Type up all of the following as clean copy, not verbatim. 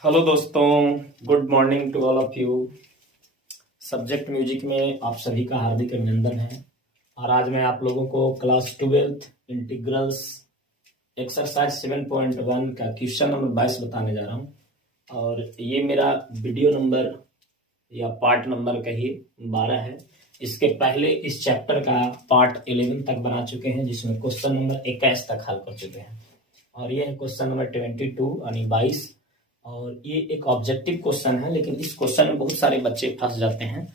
Hello दोस्तों, good morning to all of you. Subject music में आप सभी का हार्दिक अभिनंदन है। और आज मैं आप लोगों को क्लास 12th इंटीग्रल्स एक्सरसाइज 7.1 का क्वेश्चन नंबर 22 बताने जा रहा हूँ। और ये मेरा वीडियो नंबर या पार्ट नंबर कहिए 12 है। इसके पहले इस चैप्टर का पार्ट 11 तक बना चुके हैं, जिसमें क्वेश्चन नंबर 21 तक हल कर चुके हैं। और ये है क्वेश्चन नंबर 22 यानी 22। और ये एक ऑब्जेक्टिव क्वेश्चन है, लेकिन इस क्वेश्चन में बहुत सारे बच्चे फंस जाते हैं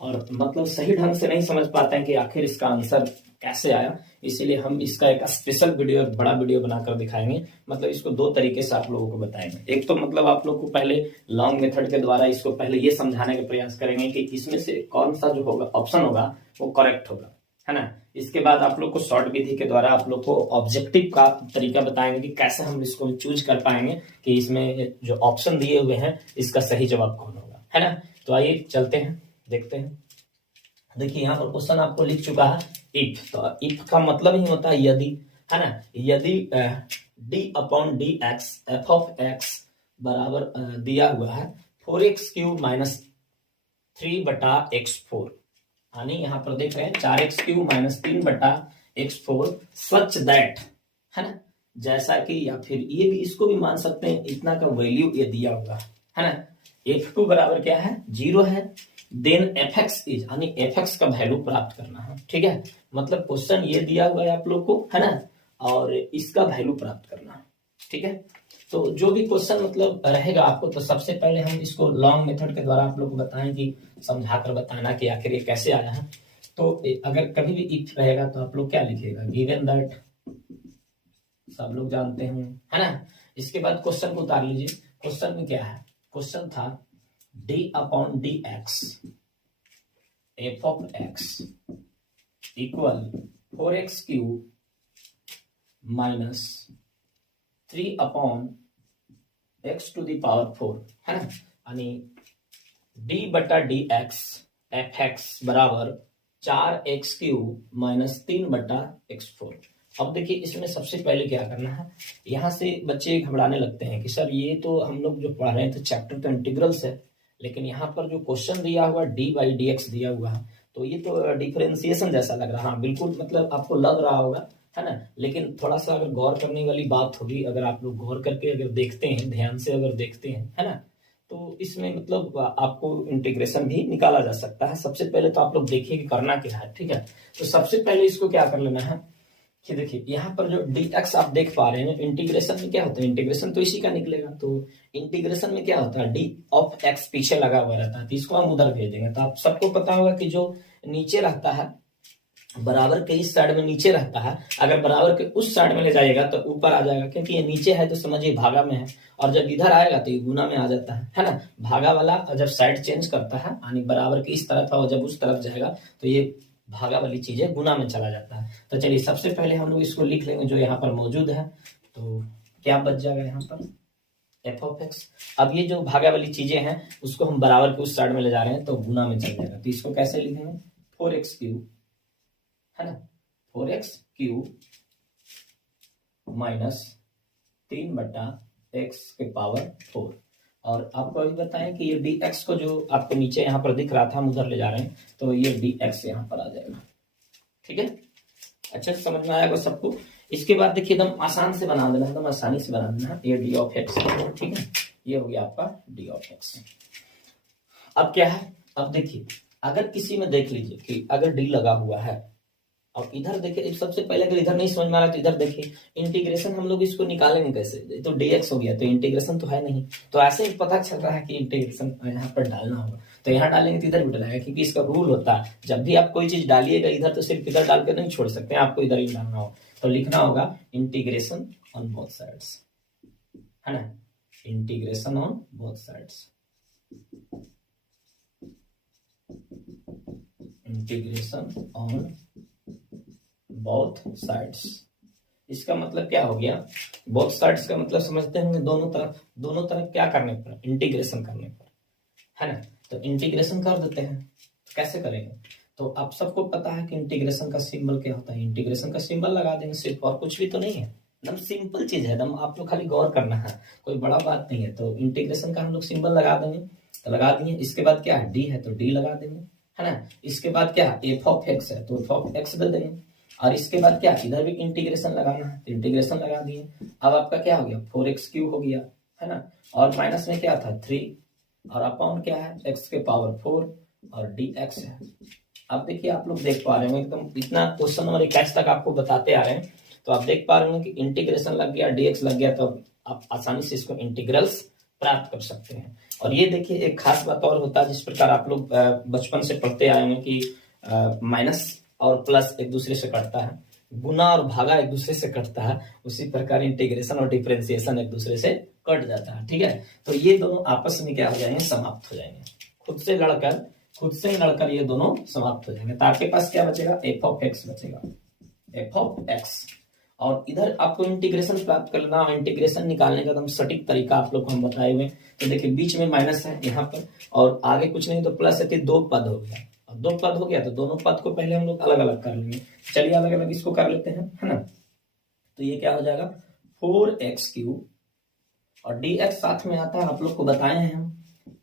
और मतलब सही ढंग से नहीं समझ पाते हैं कि आखिर इसका आंसर कैसे आया। इसीलिए हम इसका एक स्पेशल वीडियो, बड़ा वीडियो बनाकर दिखाएंगे। मतलब इसको दो तरीके से आप लोगों को बताएंगे। एक तो मतलब आप लोग को पहले लॉन्ग मेथड के द्वारा इसको पहले ये समझाने का प्रयास करेंगे कि इसमें से कौन सा जो होगा ऑप्शन होगा वो करेक्ट होगा, है ना। इसके बाद आप लोग को शॉर्ट विधि के द्वारा आप लोग को ऑब्जेक्टिव का तरीका बताएंगे कि कैसे हम इसको चूज कर पाएंगे कि इसमें जो ऑप्शन दिए हुए हैं इसका सही जवाब कौन होगा, है ना। तो आइए चलते हैं, देखते हैं। देखिए यहाँ पर क्वेश्चन आपको लिख चुका है इफ। तो इफ का मतलब ही होता है यदि, है ना। यदि D upon D x F of x बराबर दिया हुआ है 4x³ माइनस 3/x4, यानी यहाँ पर देख रहे हैं 4x³ minus 3/x4 such that, है ना। जैसा कि, या फिर ये भी, इसको भी मान सकते हैं इतना का वैल्यू ये दिया हुआ है ना। f2 बराबर क्या है, 0 है। देन fx इज, यानी fx का वैल्यू प्राप्त करना है, ठीक है। मतलब क्वेश्चन ये दिया हुआ है आप लोग को, है ना, और इसका वैल्यू प्राप्त करना है, ठीक है। तो जो भी क्वेश्चन मतलब रहेगा आपको, तो सबसे पहले हम इसको लॉन्ग मेथड के द्वारा आप लोग को बताएं कि समझाकर बताना कि आखिर ये कैसे आया है। तो अगर कभी भी इफ रहेगा तो आप लोग क्या लिखिएगा, गिवन दैट, सब लोग जानते हैं, है ना। इसके बाद क्वेश्चन को उतार लीजिए। क्वेश्चन में क्या है, क्वेश्चन था D upon D x F of x equal 4x³ minus 3/x⁴, है ना। यानी d/dx fx बराबर 4x³ माइनस 3/x4। अब देखिए इसमें सबसे पहले क्या करना है, यहाँ से बच्चे घबराने लगते हैं कि सर ये तो हम लोग जो पढ़ रहे हैं तो चैप्टर तो इंटीग्रल्स है, लेकिन यहाँ पर जो क्वेश्चन दिया हुआ d/dx दिया हुआ है तो ये तो डिफरेंशिएशन जैसा लग रहा है। हाँ बिल्कुल, मतलब आपको लग रहा होगा, है ना। लेकिन थोड़ा सा अगर गौर करने वाली बात होगी, अगर आप लोग गौर करके अगर देखते हैं, ध्यान से अगर देखते हैं, है ना, तो इसमें मतलब आपको इंटीग्रेशन भी निकाला जा सकता है। सबसे पहले तो आप लोग देखिए कि करना क्या है, ठीक है। तो सबसे पहले इसको क्या कर लेना है कि देखिए यहाँ पर जो dx आप देख पा रहे हैं, इंटीग्रेशन में क्या होता है, इंटीग्रेशन तो इसी का निकलेगा। तो इंटीग्रेशन में क्या होता है, d ऑफ x पीछे लगा हुआ रहता है, तो इसको हम उधर भेज देंगे। तो आप सबको पता होगा कि जो नीचे रहता है, बराबर के इस साइड में नीचे रहता है, अगर बराबर के उस साइड में ले जाएगा तो ऊपर आ जाएगा, क्योंकि ये नीचे है तो समझिए भागा में है। और जब इधर आएगा तो ये गुना में आ जाता है ना। भागा वाला जब साइड चेंज करता है, यानी बराबर के इस तरफ है और जब उस तरफ जाएगा तो ये भागा वाली चीजें गुना में चला जाता है। तो चलिए सबसे पहले हम लोग इसको लिख लेंगे जो यहाँ पर मौजूद है। तो क्या बच जाएगा यहाँ पर, एफ ऑफ एक्स। अब ये जो भागा वाली चीजें हैं उसको हम बराबर के उस साइड में ले जा रहे हैं तो गुना में चल जाएगा। तो इसको कैसे लिखेंगे, 4x³, है ना, 4x³ माइनस 3/x⁴। और आपको अभी बताएं कि ये dx को जो आपको नीचे यहाँ पर दिख रहा था हम उधर ले जा रहे हैं, तो ये dx यहाँ पर आ जाएगा, ठीक है। अच्छा समझ में आएगा सबको। इसके बाद देखिए एकदम आसान से बना देना, एकदम आसानी से बना देना। ये d ऑफ x, ठीक है, ये हो गया आपका d ऑफ x। अब क्या है, अब देखिए अगर किसी में देख लीजिए कि अगर d लगा हुआ है और इधर देखिए, सबसे पहले अगर इधर नहीं समझ में आ रहा तो इधर देखिए इंटीग्रेशन हम लोग इसको निकालेंगे कैसे, तो dx हो गया तो इंटीग्रेशन तो है नहीं, तो ऐसे ही पता चल रहा है कि इंटीग्रेशन यहाँ पर डालना होगा। तो यहाँ डालेंगे तो इधर भी डालेगा, क्योंकि इसका रूल होता है जब भी आप कोई चीज डालिएगा इधर तो सिर्फ इधर डाल कर नहीं छोड़ सकते हैं, आपको इधर ही डालना होगा। तो लिखना होगा इंटीग्रेशन ऑन बोथ साइड्स, है ना, integration on both sides, integration on both sides. इसका मतलब क्या हो गया, बोथ साइड्स का मतलब समझते होंगे दोनों तरफ, दोनों तरफ क्या करने पर, इंटीग्रेशन करने पर, है ना। तो इंटीग्रेशन कर देते हैं, तो कैसे करेंगे, तो आप सबको पता है कि इंटीग्रेशन का सिंबल क्या होता है, इंटीग्रेशन का सिंबल लगा देंगे सिर्फ, और कुछ भी तो नहीं है एकदम सिंपल चीज है, एकदम आप लोग खाली गौर करना है, कोई बड़ा बात नहीं है। तो इंटीग्रेशन का हम लोग सिंबल लगा देंगे, तो लगा दिए। इसके बाद क्या है, डी है तो डी लगा देंगे, है ना। इसके बाद क्या है, एफ ऑफ एक्स है तो एफ ऑफ एक्स दे देंगे। और इसके बाद क्या, इधर भी इंटीग्रेशन लगाना है तो इंटीग्रेशन लगा दिए। अब आपका क्या हो गया, 4x³ हो गया, है ना। और माइनस में क्या था, 3, और अपॉन क्या है, x के पावर 4 और dx है। अब देखिए आप लोग देख पा रहे होंगे, एकदम इतना क्वेश्चन नंबर 21 तक आपको बताते आ रहे हैं, तो आप देख पा रहे होंगे कि इंटीग्रेशन लग गया, dx लग गया, तो आप आसानी से इसको इंटीग्रल्स प्राप्त कर सकते हैं। और ये देखिए एक खास बात और होता है, जिस प्रकार आप लोग बचपन से पढ़ते आए होंगे कि माइनस और प्लस एक दूसरे से कटता है, गुना और भागा एक दूसरे से कटता है, उसी प्रकार इंटीग्रेशन और डिफरेंशिएशन एक दूसरे से कट जाता है, ठीक है। तो ये दोनों आपस में क्या हो जाएंगे, समाप्त हो जाएंगे, खुद से लड़कर ये दोनों समाप्त हो जाएंगे। तो आपके पास क्या बचेगा, एफ ऑफ एक्स बचेगा, एफ ऑफ एक्स। और इधर आपको इंटीग्रेशन प्राप्त करना और इंटीग्रेशन निकालने का एकदम सटीक तरीका आप लोग को हम बताए हुए। तो देखिए बीच में माइनस है यहाँ पर, और आगे कुछ नहीं तो प्लस है, तो 2 पद हो गया। अब 2 पद हो गया तो दोनों पद को पहले हम लोग अलग अलग कर लेंगे। चलिए अलग अलग इसको कर लेते हैं, है ना। तो ये क्या हो जाएगा, 4x³ और dx साथ में आता है, आप लोग को बताए हैं हम,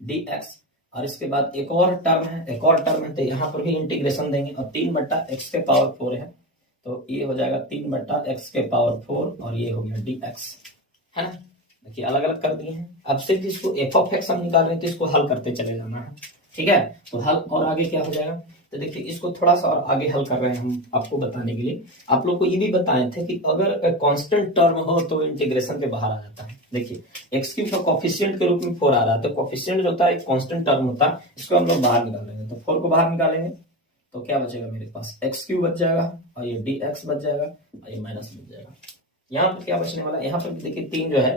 dx। और इसके बाद एक और टर्म है, तो यहाँ पर भी इंटीग्रेशन देंगे, और 3/x के पावर 4 है, तो ये हो जाएगा 3/x के पावर 4, और ये हो गया dx, है ना। देखिए अलग अलग कर दिए हैं। अब सिर्फ इसको एफ ऑफ एक्स हम निकाल रहे हैं, तो इसको हल करते चले जाना है, ठीक है। तो हल और आगे क्या हो जाएगा, तो देखिए इसको थोड़ा सा और आगे हल कर रहे हैं हम आपको बताने के लिए। आप लोग को ये भी बताए थे कि अगर कांस्टेंट टर्म हो तो इंटीग्रेशन के बाहर आ जाता है। देखिए x³ का कोफिशिएंट के रूप में 4 आ रहा है, तो कोफिशिएंट जो होता है एक कांस्टेंट टर्म होता है, इसको हम लोग बाहर निकालेंगे। तो 4 को बाहर निकालेंगे तो क्या बचेगा, मेरे पास x³ बच जाएगा, और ये dx बच जाएगा, और ये माइनस बच जाएगा। यहाँ पर क्या बचने वाला है, यहाँ पर देखिए 3 जो है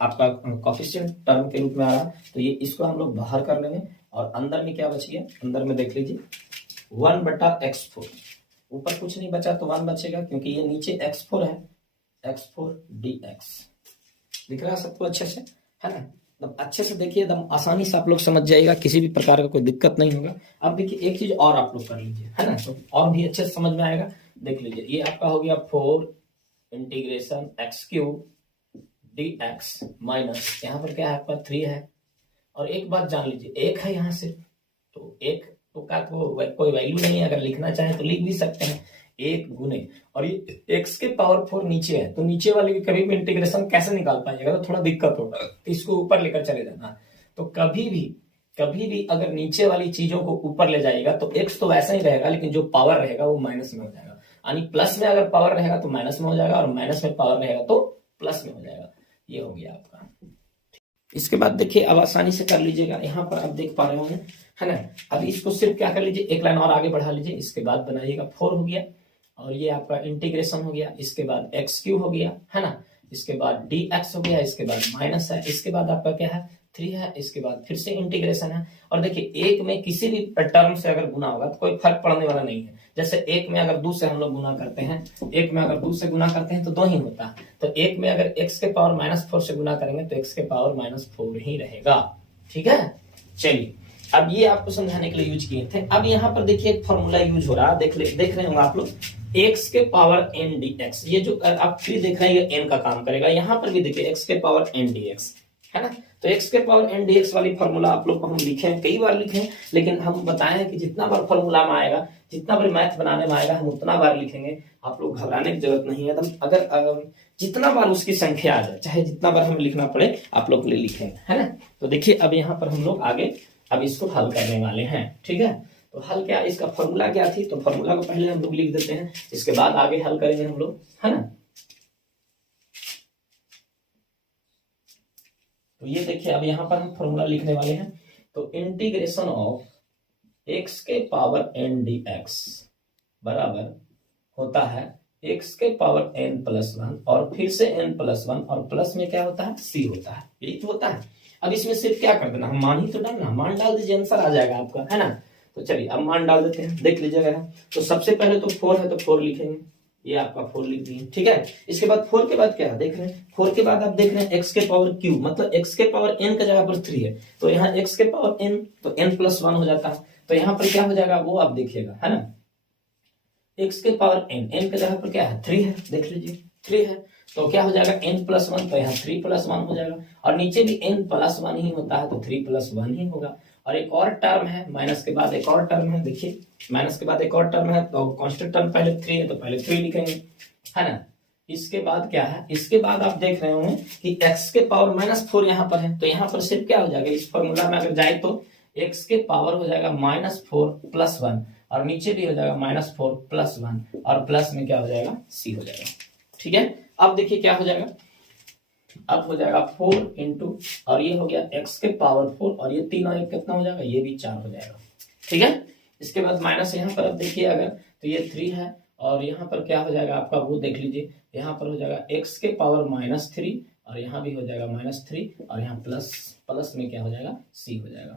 आपका कोफिशिएंट टर्म के रूप में आ रहा है, तो ये इसको हम लोग बाहर कर लेंगे। और अंदर में क्या बच गया, अंदर में देख लीजिए 1/x4, ऊपर कुछ नहीं बचा तो 1 बचेगा, क्योंकि ये नीचे x4 है, x4 dx। दिख रहा है सबको अच्छे से, है ना। एकदम अच्छे से देखिए, एकदम आसानी से आप लोग समझ जाएगा, किसी भी प्रकार का कोई दिक्कत नहीं होगा। अब देखिए एक चीज और आप लोग कर लीजिए, है ना, तो और भी अच्छे से समझ में आएगा। देख लीजिए ये आपका हो गया 4 इंटीग्रेशन x³ dx माइनस यहाँ पर क्या है आपका 3 है। और एक बात जान लीजिए, एक है यहाँ से, तो एक तो का तो कोई वैल्यू नहीं है, अगर लिखना चाहे तो लिख भी सकते हैं, 1 गुने, और ये x के पावर 4 नीचे है, तो नीचे वाले की कभी भी इंटीग्रेशन कैसे निकाल पाएगा, तो थोड़ा दिक्कत होगा, तो इसको ऊपर लेकर चले जाना। तो कभी भी अगर नीचे वाली चीजों को ऊपर ले जाएगा तो x तो वैसा ही रहेगा, लेकिन जो पावर रहेगा वो माइनस में हो जाएगा। यानी प्लस में अगर पावर रहेगा तो माइनस में हो जाएगा, और माइनस में पावर रहेगा तो प्लस में हो जाएगा। ये हो गया आपका। इसके बाद देखिए अब आसानी से कर लीजिएगा, यहाँ पर आप देख पा रहे होंगे, है ना। अब इसको सिर्फ क्या कर लीजिए, एक लाइन और आगे बढ़ा लीजिए, इसके बाद बनाइएगा 4 हो गया, और ये आपका इंटीग्रेशन हो गया, इसके बाद x³ हो गया, है ना, इसके बाद dx हो गया, इसके बाद माइनस है, इसके बाद आपका क्या है 3 है, इसके बाद फिर से इंटीग्रेशन है। और देखिए एक में किसी भी टर्म से अगर गुना होगा तो कोई फर्क पड़ने वाला नहीं है। जैसे एक में अगर 2 से हम लोग गुना करते हैं, एक में अगर 2 से गुना करते हैं तो 2 ही होता है, तो एक में अगर x के पावर -4 से गुना करेंगे तो x के पावर -4 ही रहेगा, ठीक है। चलिए अब ये आपको समझाने के लिए यूज किए थे। अब यहाँ पर देखिए एक फॉर्मूला यूज हो रहा है, देख रहे होंगे आप लोग, x के पावर n dx। ये जो आप फिर देख रहे हैं ये n का काम करेगा, यहाँ पर भी देखिए x के पावर n dx, है ना। तो x के पावर n dx वाली फॉर्मूला आप लोग को हम लिखे हैं, कई बार लिखे हैं, लेकिन हम बताए हैं कि जितना बार फॉर्मूला में आएगा, जितना बार मैथ बनाने में आएगा, हम उतना बार लिखेंगे। आप लोग घबराने की जरूरत नहीं है, अगर जितना बार उसकी संख्या आ जाए, चाहे जितना बार हमें लिखना पड़े, आप लोग के लिए लिखेंगे, है ना। तो देखिए अब यहाँ पर हम लोग आगे अब इसको हल करने वाले हैं, ठीक है। तो हल क्या, इसका फॉर्मूला क्या थी, तो फॉर्मूला को पहले हम लोग लिख देते हैं, इसके बाद आगे हल करेंगे हम लोग, है ना। तो ये देखिए अब यहाँ पर हम फॉर्मूला लिखने वाले हैं। तो इंटीग्रेशन ऑफ x के पावर n dx बराबर होता है x के पावर n+1 और फिर से n+1, और प्लस में क्या होता है c होता है, यही तो होता है। अब इसमें सिर्फ क्या कर देना, हम मान ही तो डालना, मान डाल दीजिए, आंसर आ जाएगा आपका, है ना। तो चलिए अब मान डाल देते हैं, देख लीजिएगा। तो सबसे पहले तो 4 है तो 4 लिखेंगे, ये आपका 4 लिख दिए, ठीक है। इसके बाद 4 के बाद क्या है, देख रहे हैं 4 के बाद आप देख रहे हैं x के पावर q, मतलब x के पावर n का जगह पर 3 है, तो यहाँ x के पावर n तो n+1 हो जाता है। तो यहाँ पर क्या हो जाएगा वो आप देखिएगा, है ना। x के पावर n, n का जगह पर क्या है 3 है, देख लीजिए, 3 है, तो क्या हो जाएगा n+1, तो यहाँ 3+1 हो जाएगा, और नीचे भी n+1 ही होता है तो 3+1 ही होगा। और एक और टर्म है, माइनस के बाद एक और टर्म है, देखिए माइनस के बाद एक और टर्म है, तो कांस्टेंट टर्म पहले 3 है तो पहले 3 लिखेंगे, है ना। इसके बाद क्या है, इसके बाद आप देख रहे होंगे कि x के पावर -4 यहाँ पर है, तो यहाँ पर सिर्फ क्या हो जाएगा, इस फॉर्मूला में अगर जाए तो x के पावर हो जाएगा -4+1, और नीचे भी हो जाएगा -4+1, और प्लस में क्या हो जाएगा c हो जाएगा। ठीक है, अब देखिए क्या हो जाएगा, अब हो जाएगा 4 इंटू, और ये हो गया x के पावर 4, और ये 3 और 1 कितना हो जाएगा, ये भी 4 हो जाएगा। ठीक है, इसके बाद माइनस यहाँ पर अब देखिए अगर, तो ये 3 है, और यहाँ पर क्या हो जाएगा आपका, वो देख लीजिए, यहाँ पर हो जाएगा x के पावर -3, और यहाँ भी हो जाएगा -3, और यहाँ प्लस में क्या हो जाएगा, c हो जाएगा।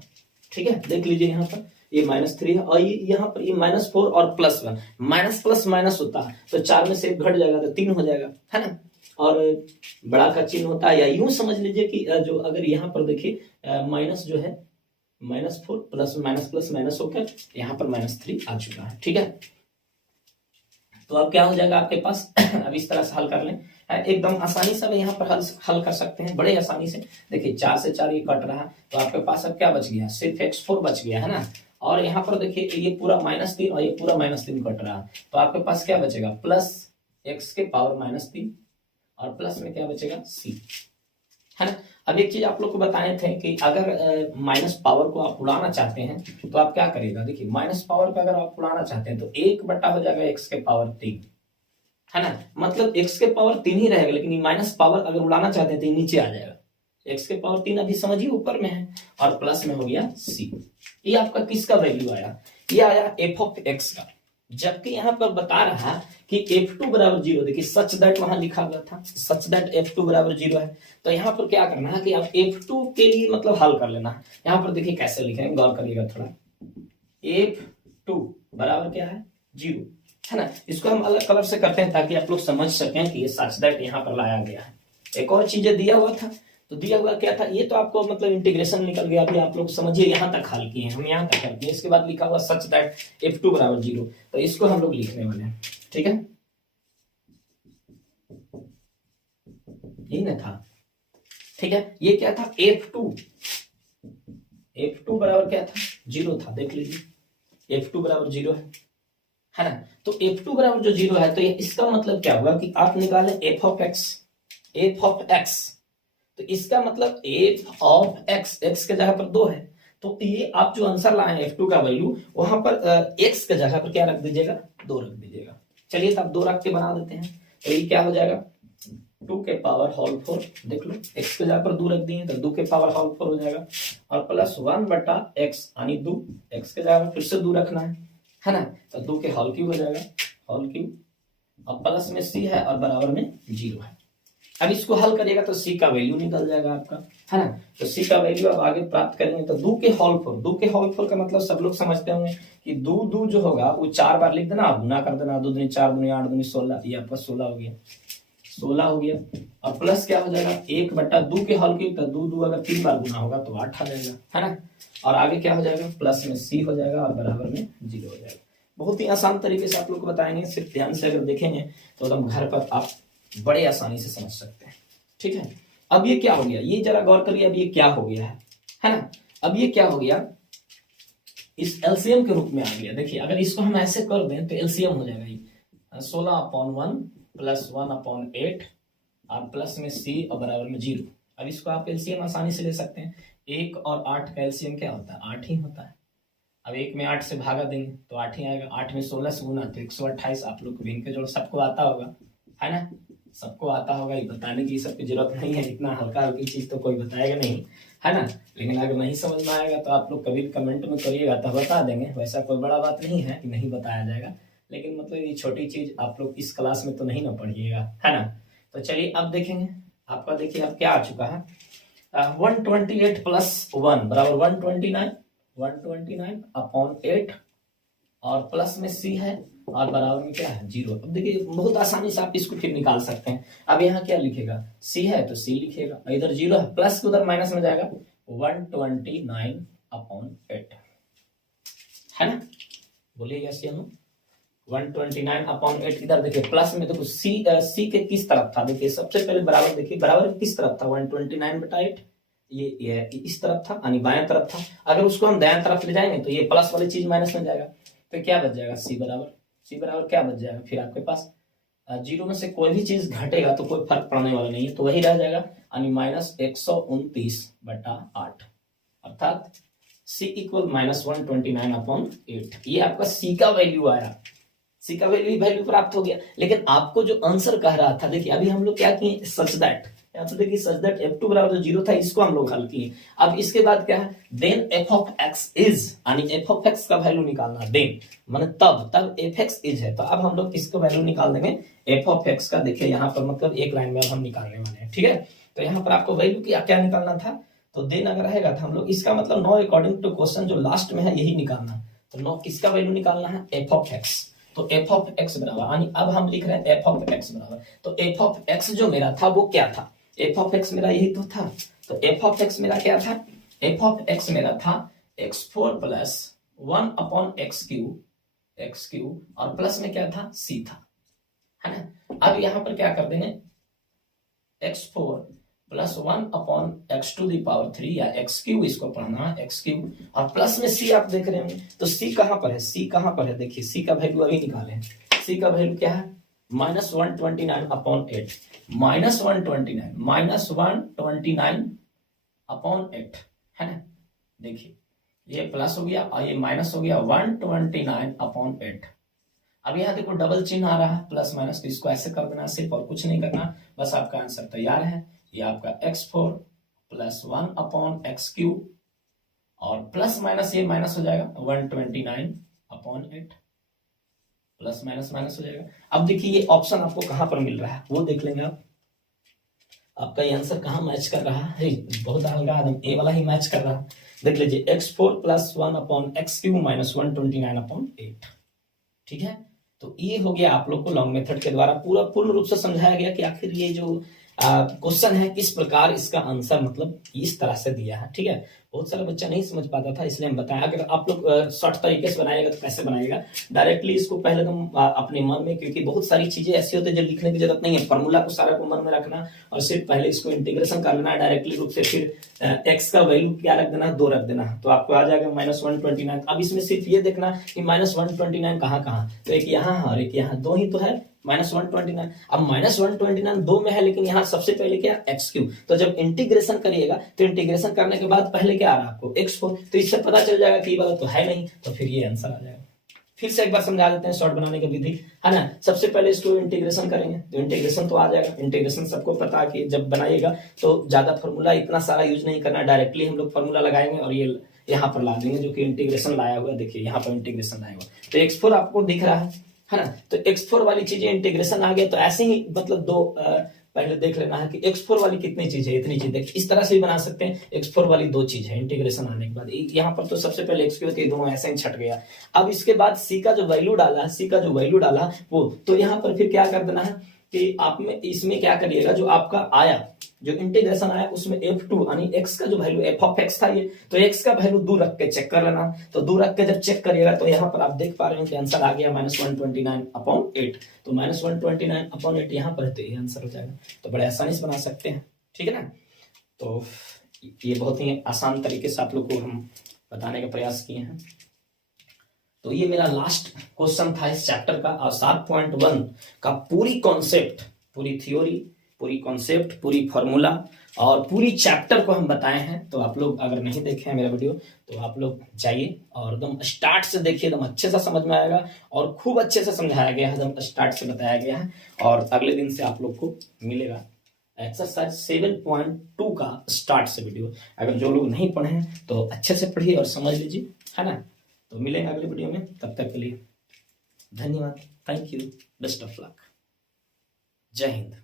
ठीक है, देख लीजिए यहाँ पर ये -3 है, और ये यहाँ पर ये -4 और +1, माइनस प्लस माइनस होता है तो 4 में से 1 घट जाएगा तो 3 हो जाएगा, है ना। और बड़ा का चिन्ह होता है, या यूं समझ लीजिए कि जो अगर यहाँ पर देखिए माइनस जो है -4 प्लस माइनस होकर यहाँ पर -3 आ चुका है। ठीक है, तो अब क्या हो जाएगा आपके पास अब इस तरह से हल कर लें, एकदम आसानी से यहाँ पर हल कर सकते हैं, बड़े आसानी से। देखिए 4 से 4 ये कट रहा है, तो आपके पास अब क्या बच गया, सिर्फ x4 बच गया, है ना। और यहाँ पर देखिए ये पूरा -3 और ये पूरा -3 कट रहा है, तो आपके पास क्या बचेगा, प्लस x के पावर -3, और प्लस में क्या बचेगा, c, है ना। अब एक चीज आप लोग को बताए थे कि अगर माइनस पावर को आप उड़ाना चाहते हैं तो आप क्या करिएगा, देखिए माइनस पावर को अगर आप उड़ाना चाहते हैं तो 1 हो जाएगा x के पावर 3, है ना। मतलब x के पावर 3 ही रहेगा, लेकिन माइनस पावर अगर उड़ाना चाहते हैं तो नीचे आ जाएगा, x के पावर 3 अभी समझिए ऊपर में है, और प्लस में हो गया c। ये आपका किसका वैल्यू आया, ये आया f(x) का, जबकि यहाँ पर बता रहा कि f2 बराबर 0, देखिए सच दैट वहां लिखा हुआ था, सच दैट f2 बराबर 0 है, तो यहाँ पर क्या करना है कि आप f2 के लिए मतलब हल कर लेना है। यहाँ पर देखिए कैसे लिखेंगे, गौर करिएगा थोड़ा, f2 बराबर क्या है, 0, है ना। इसको हम अलग कलर से करते हैं ताकि आप लोग समझ सकें कि ये सच दैट यहाँ पर लाया गया है। एक और चीजें दिया हुआ था, तो दिया हुआ क्या था, ये तो आपको मतलब इंटीग्रेशन निकल गया, अभी आप लोग समझिए यहाँ तक हल किए हैं, हम यहाँ तक हल किए, इसके बाद लिखा हुआ सच दैट f2 बराबर 0, तो इसको हम लोग लिखने वाले हैं। ठीक है, यही ना था। ठीक है, ये क्या था, f2 बराबर क्या था, 0 था, देख लीजिए f2 बराबर 0 है ना। तो f2 बराबर जो 0 है, तो ये इसका मतलब क्या हुआ कि आप निकालें f(x), तो इसका मतलब f(x), x के जगह पर 2 है, तो ये आप जो आंसर लाए f2 का वैल्यू, वहां पर x के जगह पर क्या रख दीजिएगा, 2 रख दीजिएगा। चलिए तब 2 रख के बना देते हैं, तो ये क्या हो जाएगा, 2 के पावर होल 4, देख लो x के जगह पर 2 रख दिए तो 2 के पावर होल 4 हो जाएगा, और प्लस 1/x यानी 2, x के जगह पर फिर से 2 रखना है ना, तो 2 के होल क्यूब हो जाएगा, होल क्यूब, और प्लस में c है और बराबर में 0 है। अब इसको हल करिएगा तो c का वैल्यू निकल जाएगा आपका, है ना। तो c का वैल्यू अब आगे प्राप्त करेंगे तो 2 के होल 4, 2 के होल 4 का मतलब सब लोग समझते होंगे कि 2 जो होगा वो 4 बार लिख देना, गुना कर देना, 2 दूनी 4, 2 8, 2 16, ये आपका 16 हो गया, 16 हो गया, और प्लस क्या हो जाएगा 1/2 के होल क्यूब, तो 2 अगर 3 बार गुना होगा तो 8 आ जाएगा, है ना। और आगे क्या हो जाएगा, प्लस में c हो जाएगा और बराबर में 0 हो जाएगा। बहुत ही आसान तरीके से आप लोग को बताएंगे, सिर्फ ध्यान से अगर देखेंगे तो एकदम घर पर आप बड़े आसानी से समझ सकते हैं। ठीक है, अब ये क्या हो गया, ये जरा गौर करिए, अब ये क्या हो गया है ना। अब ये क्या हो गया, इस एलसीएम के रूप में आ गया। देखिए अगर इसको हम ऐसे कर दें तो एलसीएम हो जाएगा ये 16/1 प्लस 1/8 और प्लस में c और बराबर में 0। अब इसको आप एलसीएम आसानी से ले सकते हैं, 1 और 8 का एलसीएम क्या होता है, 8 ही होता है। अब 1 में 8 से भागा देंगे तो 8 ही आएगा, 8 में 16 से गुना तो 128। आप लोग को भिन्न के जोड़ सबको आता होगा, है ना, सबको आता होगा, ये बताने की सबकी जरूरत नहीं है, इतना हल्का हल्की चीज तो कोई बताएगा नहीं, है ना। लेकिन अगर नहीं समझ में आएगा तो आप लोग कभी भी कमेंट में करिएगा तो बता देंगे, वैसा कोई बड़ा बात नहीं है कि नहीं बताया जाएगा, लेकिन मतलब ये छोटी चीज आप लोग इस क्लास में तो नहीं ना पढ़िएगा, है ना। तो चलिए अब देखेंगे आपका, देखिए अब क्या आ चुका है, 128 + 1 बराबर 129, 129/8 और प्लस में c है और बराबर में क्या है, 0। अब देखिए बहुत आसानी से आप इसको फिर निकाल सकते हैं। अब यहाँ क्या लिखेगा, c है तो c लिखेगा, इधर 0 है, प्लस उधर माइनस में जाएगा, 129/8, है ना। बोलिए यस या नो, 129/8 इधर देखिए प्लस में देखो सी के किस तरफ था, देखिए सबसे पहले बराबर, देखिए बराबर किस तरफ था 129/8, ये इस तरफ था यानी बाएं तरफ था। अगर उसको हम दाएं तरफ ले जाएंगे तो ये प्लस वाली चीज माइनस में जाएगा, तो क्या बच जाएगा सी बराबर क्या बच जाएगा फिर आपके पास, जीरो में से कोई भी चीज घटेगा तो कोई फर्क पड़ने वाला नहीं है, तो वही रह जाएगा यानी -129/8, अर्थात C इक्वल -129/8। ये आपका C का वैल्यू आया, C का वैल्यू प्राप्त हो गया। लेकिन आपको जो आंसर कह रहा था, देखिए अभी हम लोग क्या किए, सच दैट, यहाँ तो देखिए सच दैट f2 बराबर जो 0 था इसको हम लोग हल किए। अब इसके बाद क्या है, then f of x is, यानी f ऑफ x का वैल्यू निकालना, देन माने तब fx इज है, तो अब हम लोग इसका वैल्यू निकाल देंगे f ऑफ x का। देखिए यहाँ पर मतलब एक लाइन में अब हम निकालने वाले हैं, ठीक है। तो यहाँ पर आपको वैल्यू क्या निकालना था, तो देन अगर रहेगा तो हम लोग इसका मतलब नो अकॉर्डिंग टू क्वेश्चन जो लास्ट में है यही निकालना, तो नो किसका वैल्यू निकालना है, f ऑफ x। तो f ऑफ x बराबर, यानी अब हम लिख रहे हैं f ऑफ x बराबर, तो f ऑफ x जो मेरा था वो क्या था, f ऑफ x मेरा यही तो था, तो f ऑफ x मेरा क्या था, f ऑफ x मेरा था x4 + 1/x³ और प्लस में क्या था, c था, है ना। अब यहाँ पर क्या कर देंगे, x4 + 1/x⁻³ या x³ इसको पढ़ना है x³ और प्लस में c आप देख रहे होंगे, तो c कहां पर है, c कहां पर है, देखिए c का वैल्यू अभी निकालें, c का वैल्यू क्या है -129/8, -129/8 है ना। देखिए ये प्लस हो गया और ये माइनस हो गया 129/8। अब यहाँ देखो डबल चिन्ह आ रहा है प्लस माइनस, तो इसको ऐसे कर देना सिर्फ और कुछ नहीं करना, बस आपका आंसर तैयार है। ये आपका x4 + 1/x³ और प्लस माइनस ये माइनस हो जाएगा 129/8, प्लस माइनस माइनस हो जाएगा। अब देखिए ये ऑप्शन आपको कहां पर मिल रहा है वो देख लेंगे आप, आपका ये आंसर कहां मैच कर रहा है, बहुत हल्का एकदम ए वाला ही मैच कर रहा है। देख लीजिए x4 + 1/x³ -129/8, ठीक है। तो ये हो गया आप लोग को लॉन्ग मेथड के द्वारा पूर्ण रूप से समझाया गया कि आखिर ये जो क्वेश्चन है किस प्रकार इसका आंसर मतलब इस तरह से दिया है, ठीक है। बहुत सारा बच्चा नहीं समझ पाता था इसलिए हम बताया। अगर आप लोग शॉर्ट तरीके से बनाएगा तो कैसे बनाएगा, डायरेक्टली इसको पहले तुम अपने मन में, क्योंकि बहुत सारी चीजें ऐसी होती है जो लिखने की जरूरत नहीं है, फॉर्मूला को सारा को मन में रखना और सिर्फ पहले इसको इंटीग्रेशन कर लेना डायरेक्टली रूप से, फिर x का वैल्यू क्या रख देना, 2 रख देना, तो आपको आ जाएगा -129। अब इसमें सिर्फ ये देखना कि -129 कहाँ, तो एक यहाँ और एक यहाँ, 2 ही तो है -129। अब -129 2 में है, लेकिन यहाँ सबसे पहले क्या x³, तो जब इंटीग्रेशन करिएगा तो इंटीग्रेशन करने के बाद पहले क्या आ रहा है आपको x4, तो इससे पता चल जाएगा कि ये वाला तो है नहीं, तो फिर ये आंसर आ जाएगा। फिर से एक बार समझा देते हैं शॉर्ट बनाने की विधि, है ना। सबसे पहले इसको इंटीग्रेशन करेंगे तो इंटीग्रेशन तो आ जाएगा। इंटीग्रेशन सबको पता है कि जब बनाइएगा तो ज्यादा फॉर्मूला इतना सारा यूज नहीं करना, डायरेक्टली हम लोग फॉर्मूला लगाएंगे और ये यहाँ पर ला देंगे जो कि इंटीग्रेशन लाया हुआ है। देखिए यहाँ पर इंटीग्रेशन लाया हुआ, तो x4 आपको दिख रहा है ना, तो x4 वाली चीजें इंटीग्रेशन आ गया, तो ऐसे ही मतलब दो पहले देख लेना है कि x4 वाली कितनी चीज है, इतनी चीज। देखिए इस तरह से भी बना सकते हैं, x4 वाली 2 चीज है इंटीग्रेशन आने के बाद। यहाँ पर तो सबसे पहले x होती है, दोनों ऐसे ही छट गया। अब इसके बाद c का जो वैल्यू डाला वो, तो यहाँ पर फिर क्या कर देना है कि आप में इसमें क्या करिएगा, जो आपका आया जो इंटीग्रेशन आया उसमें f2 यानी x का जो वैल्यू f ऑफ x था ये, तो x का वैल्यू दूर रख के चेक कर लेना। तो दूर रख के जब चेक करिएगा तो यहाँ पर आप देख पा रहे हैं कि आंसर आ गया -129/8, तो -129/8 यहाँ पर है, तो ये आंसर हो जाएगा। तो बड़े आसानी से बना सकते हैं, ठीक है ना। तो ये बहुत ही आसान तरीके से आप लोग को हम बताने का प्रयास किए हैं। तो ये मेरा लास्ट क्वेश्चन था इस चैप्टर का, और 7.1 का पूरी कॉन्सेप्ट, पूरी थ्योरी, पूरी कॉन्सेप्ट, पूरी फॉर्मूला और पूरी चैप्टर को हम बताए हैं। तो आप लोग अगर नहीं देखे हैं मेरा वीडियो तो आप लोग जाइए और एकदम स्टार्ट से देखिए, एकदम अच्छे से समझ में आएगा और खूब अच्छे से समझाया गया है, एकदम स्टार्ट से बताया गया है। और अगले दिन से आप लोग को मिलेगा एक्सरसाइज 7.2 का स्टार्ट से वीडियो। अगर जो लोग नहीं पढ़े हैं तो अच्छे से पढ़िए और समझ लीजिए, है ना। तो मिलेंगे अगले वीडियो में, तब तक के लिए धन्यवाद, thank you, best of luck, जय हिंद।